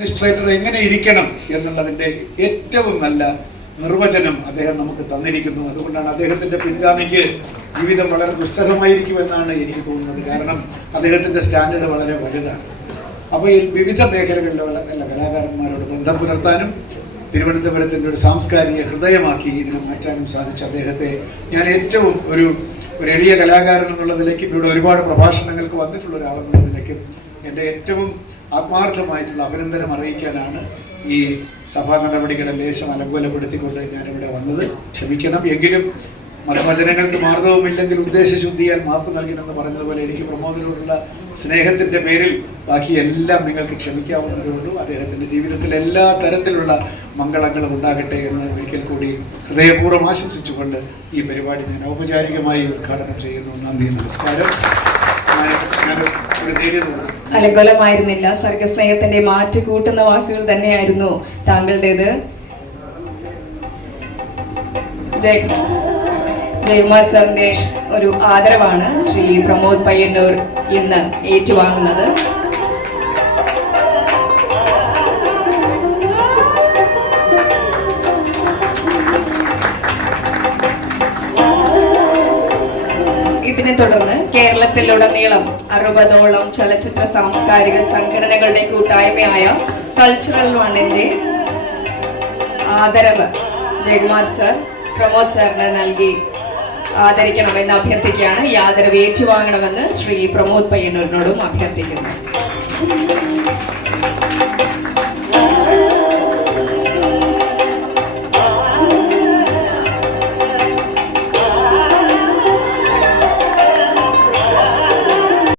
Administrator എങ്ങനെ ഇരിക്കണം എന്നുള്ളതിൻ്റെ ഏറ്റവും നല്ല നിർവചനം അദ്ദേഹം നമുക്ക് തന്നിരിക്കുന്നു. അതുകൊണ്ടാണ് അദ്ദേഹത്തിൻ്റെ പിൻഗാമിക്ക് ജീവിതം വളരെ ദുസ്സഹമായിരിക്കുമെന്നാണ് എനിക്ക് തോന്നുന്നത്. കാരണം അദ്ദേഹത്തിൻ്റെ സ്റ്റാൻഡേർഡ് വളരെ വലുതാണ്. അപ്പോൾ ഈ വിവിധ മേഖലകളിലുള്ള എല്ലാ കലാകാരന്മാരോട് ബന്ധം പുലർത്താനും തിരുവനന്തപുരത്തിൻ്റെ ഒരു സാംസ്കാരിക ഹൃദയമാക്കി ഇതിനെ മാറ്റാനും സാധിച്ച അദ്ദേഹത്തെ ഞാൻ ഏറ്റവും ഒരു എളിയ കലാകാരൻ എന്നുള്ള നിലയ്ക്കും ഇവിടെ ഒരുപാട് പ്രഭാഷണങ്ങൾക്ക് വന്നിട്ടുള്ള ഒരാളെന്നുള്ള നിലയ്ക്കും എൻ്റെ ഏറ്റവും ആത്മാർത്ഥമായിട്ടുള്ള അഭിനന്ദനം അറിയിക്കാനാണ് ഈ സഭാ നടപടികളെ ലേശം അലങ്കോലപ്പെടുത്തിക്കൊണ്ട് ഞാനിവിടെ വന്നത്. ക്ഷമിക്കണം. എങ്കിലും മതവചനങ്ങൾക്ക് മാർദ്ദവുമില്ലെങ്കിൽ ഉദ്ദേശശുദ്ധിയാൽ മാപ്പ് നൽകണമെന്ന് പറഞ്ഞതുപോലെ എനിക്ക് പ്രമോദിനോടുള്ള സ്നേഹത്തിൻ്റെ പേരിൽ ബാക്കി എല്ലാം നിങ്ങൾക്ക് ക്ഷമിക്കാവുന്നതേ ഉള്ളൂ. അദ്ദേഹത്തിൻ്റെ ജീവിതത്തിൽ എല്ലാ തരത്തിലുള്ള മംഗളങ്ങളും ഉണ്ടാകട്ടെ എന്ന് ഒരിക്കൽ കൂടി ഹൃദയപൂർവ്വം ആശംസിച്ചുകൊണ്ട് ഈ പരിപാടി ഞാൻ ഔപചാരികമായി ഉദ്ഘാടനം ചെയ്യുന്നു. നന്ദി, നമസ്കാരം. അലങ്കോലമായിരുന്നില്ല, സർഗസ്നേഹത്തിന്റെ മാറ്റുകൂട്ടുന്ന വാക്കുകൾ തന്നെയായിരുന്നു താങ്കളുടേത്. ജയകുമാർ സാറിന്റെ ഒരു ആദരവാണ് ശ്രീ പ്രമോദ് പയ്യന്നൂർ ഇന്ന് ഏറ്റുവാങ്ങുന്നത്. ഇതിനെ തുടർന്ന് കേരളത്തിലുടനീളം 60ഓളം ചലച്ചിത്ര സാംസ്കാരിക സംഘടനകളുടെ കൂട്ടായ്മയായ കൾച്ചറൽ വണ്ണിന്റെ ആദരവ് ജയകുമാർ സർ പ്രമോദ് സാറിന് നൽകി ആദരിക്കണമെന്ന് അഭ്യർത്ഥിക്കുകയാണ്. ഈ ആദരവ് ഏറ്റുവാങ്ങണമെന്ന് ശ്രീ പ്രമോദ് പയ്യന്നൂരിനോടും അഭ്യർത്ഥിക്കുന്നു.